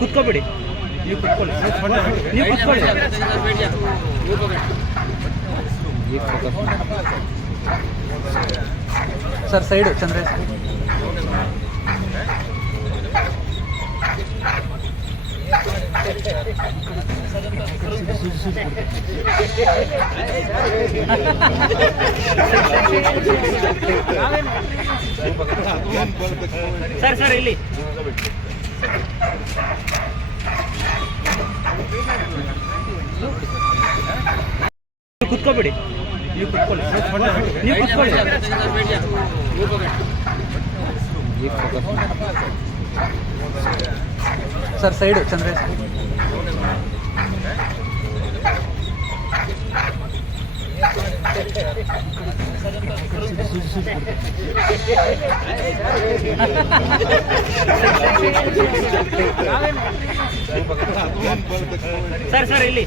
ಕುತ್ಕೋಬಿಡಿ. ನೀವು ಕುತ್ಕೊಳ್ಳಿ. ನೀವು ಕುತ್ಕೊಳ್ಳಿ. Sir side Chandra sir sir ಇಲ್ಲಿ. ಕುತ್ಕೋಬಿಡಿ. ನೀವು ಕುತ್ಕೊಳ್ಳಿ. ನೀವು ಕುತ್ಕೊಳ್ಳಿ. Sir side Chandresh sir sir ಇಲ್ಲಿ.